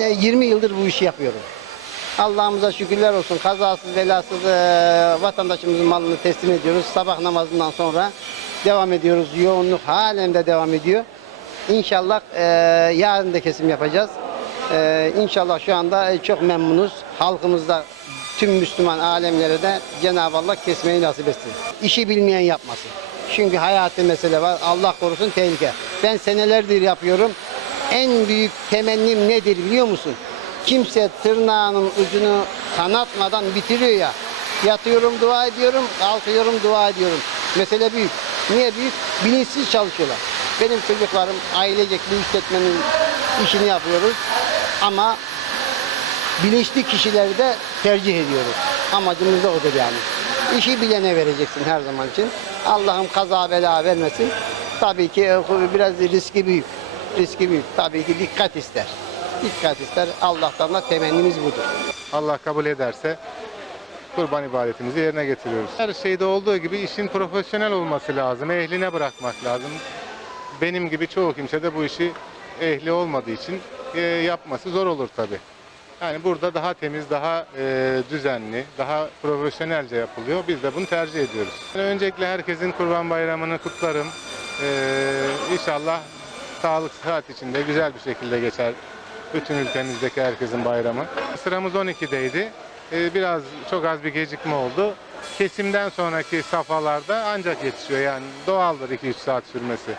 E, 20 yıldır bu işi yapıyorum. Allah'ımıza şükürler olsun. Kazasız belasız e, vatandaşımızın malını teslim ediyoruz. Sabah namazından sonra devam ediyoruz. Yoğunluk halen de devam ediyor. İnşallah e, yarın da kesim yapacağız. E, inşallah şu anda e, çok memnunuz. Halkımızda tüm Müslüman alemlere de Cenab-ı Allah kesmeyi nasip etsin. İşi bilmeyen yapmasın. Çünkü hayati mesele var. Allah korusun tehlike. Ben senelerdir yapıyorum. En büyük temennim nedir biliyor musun? Kimse tırnağının ucunu kanatmadan bitiriyor ya. Yatıyorum dua ediyorum, kalkıyorum dua ediyorum. Mesele büyük. Niye büyük? Bilinçsiz çalışıyorlar. Benim çocuklarım ailecek bu işletmenin işini yapıyoruz. Ama bilinçli kişileri de tercih ediyoruz. Amacımız da odur yani. İşi bilene vereceksin her zaman için. Allah'ım kaza bela vermesin. Tabii ki e, biraz riski büyük. Riski büyük. Tabii ki dikkat ister. Dikkat ister. Allah'tan da temennimiz budur. Allah kabul ederse kurban ibadetimizi yerine getiriyoruz. Her şeyde olduğu gibi işin profesyonel olması lazım. Ehline bırakmak lazım. Benim gibi çoğu kimse de bu işi ehli olmadığı için e, yapması zor olur tabi. Yani burada daha temiz, daha e, düzenli, daha profesyonelce yapılıyor. Biz de bunu tercih ediyoruz. Yani öncelikle herkesin kurban bayramını kutlarım. E, inşallah sağlık, sıhhat içinde güzel bir şekilde geçer bütün ülkemizdeki herkesin bayramı. Sıramız 12'deydi. Ee, biraz çok az bir gecikme oldu. Kesimden sonraki safhalarda ancak yetişiyor yani doğaldır 2-3 saat sürmesi.